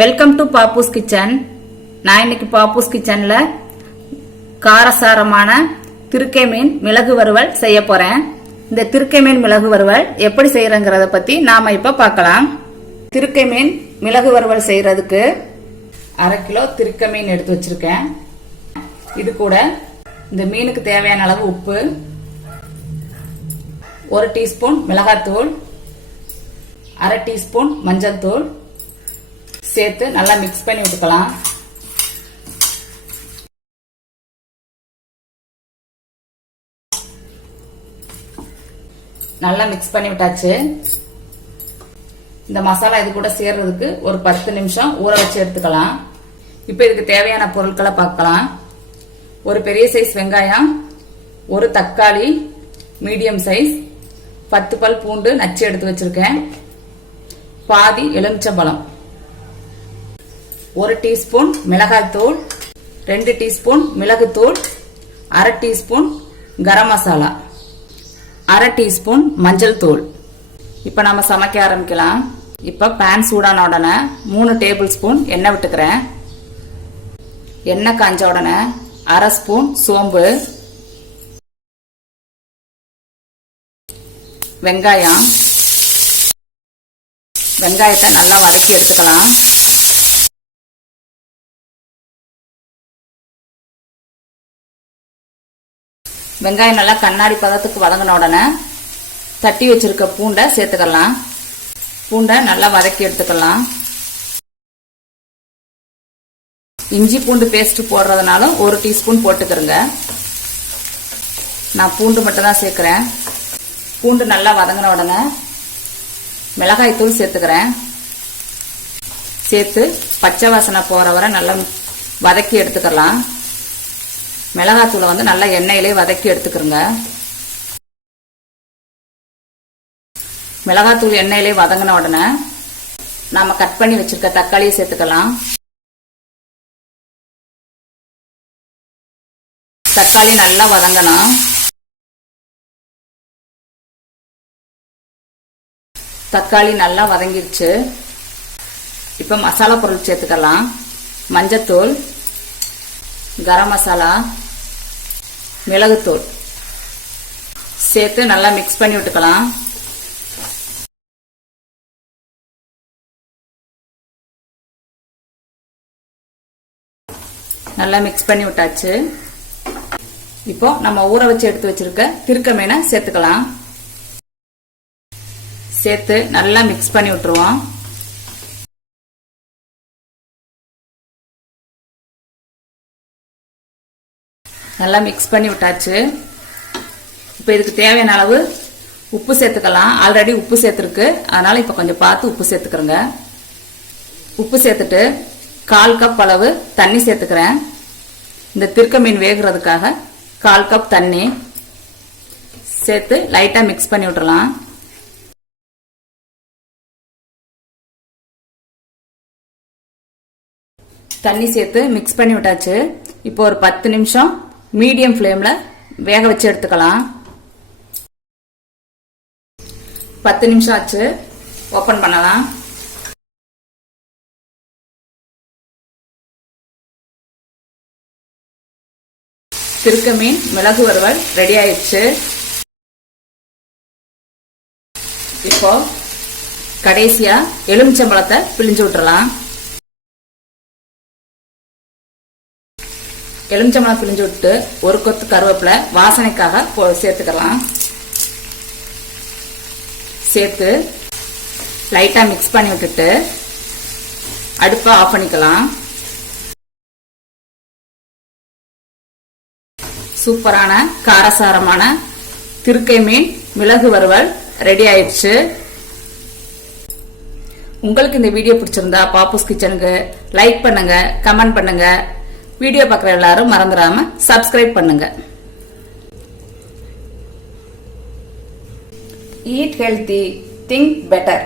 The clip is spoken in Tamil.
Welcome to Pappu's kitchen. நான் இன்னைக்கு பாப்பூஸ் கிச்சன்ல காரசாரமான திருக்கை மீன் மிளகு வறுவல் செய்ய போறேன். இந்த திருக்கை மீன் மிளகு வறுவல் எப்படி செய்யறங்கிறத பத்தி நாம இப்ப பார்க்கலாம். திருக்கை மீன் மிளகு வறுவல் செய்யறதுக்கு 1/2 கிலோ திருக்கை மீன் எடுத்து வச்சிருக்கேன். இது கூட இந்த மீனுக்கு தேவையான அளவு உப்பு, 1 டீஸ்பூன் மிளகாத்தூள், 1/2 டீஸ்பூன் மஞ்சள் தூள் சேர்த்து நல்லா மிக்ஸ் பண்ணி விட்டுக்கலாம். நல்லா மிக்ஸ் பண்ணி விட்டாச்சு. இந்த மசாலா இது கூட சேர்றதுக்கு ஒரு 10 நிமிஷம் ஊற வச்சு எடுத்துக்கலாம். இப்ப இதுக்கு தேவையான பொருட்களை பார்க்கலாம். ஒரு பெரிய சைஸ் வெங்காயம், ஒரு தக்காளி மீடியம் சைஸ், 10 பல் பூண்டு நச்சு எடுத்து வச்சிருக்கேன், பாதி எலுமிச்சம்பழம், 1 டீஸ்பூன் மிளகாய் தூள், 2 டீஸ்பூன் மிளகுத்தூள், 1/2 டீஸ்பூன் கரம் மசாலா, 1/2 டீஸ்பூன் மஞ்சள் தூள். இப்ப நாம சமைக்க ஆரம்பிக்கலாம். இப்ப பேன் சூடான உடனே 3 டேபிள் ஸ்பூன் எண்ணெய் விட்டுக்கிறேன். எண்ணெய் காஞ்ச உடனே 1/2 ஸ்பூன் சோம்பு, வெங்காயத்தை நல்லா வதக்கி எடுத்துக்கலாம். வெங்காயம் நல்லா கண்ணாடி பதத்துக்கு வதங்கின உடனே தட்டி வச்சிருக்க பூண்டை சேர்த்துக்கலாம். பூண்டை நல்லா வதக்கி எடுத்துக்கலாம். இஞ்சி பூண்டு பேஸ்ட் போடுறதுனால 1 டீஸ்பூன் போட்டுக்கிறேங்க. நான் பூண்டு மட்டும் தான் சேர்க்கிறேன். பூண்டு நல்லா வதங்கின உடனே மிளகாய் தூள் சேர்த்துக்கிறேன். சேர்த்து பச்சை வாசனை போற வரை நல்லா வதக்கி எடுத்துக்கலாம். மிளகாத்தூளை நல்லா எண்ணெயிலே வதக்கி எடுத்துக்கிறோங்க. மிளகாத்தூள் எண்ணெயிலே வதங்கின உடனே நாம கட் பண்ணி வச்சிருக்க தக்காளியை சேர்த்துக்கலாம். தக்காளி நல்லா வதங்கணும். தக்காளி நல்லா வதங்கிருச்சு. இப்ப மசாலா பொருள் சேர்த்துக்கலாம். மஞ்சத்தூள், கரம் மசாலா, மிளகுத்தூள் சேர்த்து நல்லா மிக்ஸ் பண்ணி விட்டுக்கலாம். நல்லா மிக்ஸ் பண்ணி விட்டாச்சு. இப்போ நம்ம ஊற வச்சு எடுத்து வச்சிருக்க திருக்கை மீனை சேர்த்துக்கலாம். சேர்த்து நல்லா மிக்ஸ் பண்ணி விட்டுருவோம். நல்லா மிக்ஸ் பண்ணி விட்டாச்சு. இப்ப இதுக்கு தேவையான அளவு உப்பு சேர்த்துக்கலாம். ஆல்ரெடி உப்பு சேர்த்துருக்கு, அதனால இப்ப கொஞ்சம் பார்த்து உப்பு சேர்த்துக்கிறேங்க. உப்பு சேர்த்துட்டு 1/4 கப் அளவு தண்ணி சேர்த்துக்கிறேன். இந்த திருக்கை மீன் வேகிறதுக்காக 1/4 கப் தண்ணி சேர்த்து லைட்டா மிக்ஸ் பண்ணி விட்டுறலாம். தண்ணி சேர்த்து மிக்ஸ் பண்ணி விட்டாச்சு. இப்போ ஒரு 10 நிமிஷம் மீடியம் ஃப்ளேம்ல வேக வச்சு எடுத்துக்கலாம். 10 நிமிஷம் ஆச்சு. ஓபன் பண்ணலாம். திருக்கை மீன் மிளகு வறுவல் ரெடி ஆயிடுச்சு. இப்போ கடைசியா எலுமிச்சம்பழத்தை பிழிஞ்சு விட்டுறலாம். எலுமிச்சம்பழம் பிழிஞ்சு விட்டு 1 கொத்து கருவேப்பிலை வாசனைக்காக சேர்த்துக்கலாம். சேர்த்து லைட்டா மிக்ஸ் பண்ணி விட்டுட்டு அடுப்பை ஆஃப் பண்ணிக்கலாம். சூப்பரான காரசாரமான திருக்கை மீன் மிளகு வறுவல் ரெடி ஆயிடுச்சு. உங்களுக்கு இந்த வீடியோ பிடிச்சிருந்தா பாப்பூஸ் கிச்சனுக்கு லைக் பண்ணுங்க, கமெண்ட் பண்ணுங்க. வீடியோ பார்க்குற எல்லாரும் மறந்துடாம சப்ஸ்கிரைப் பண்ணுங்க. Eat healthy, think better.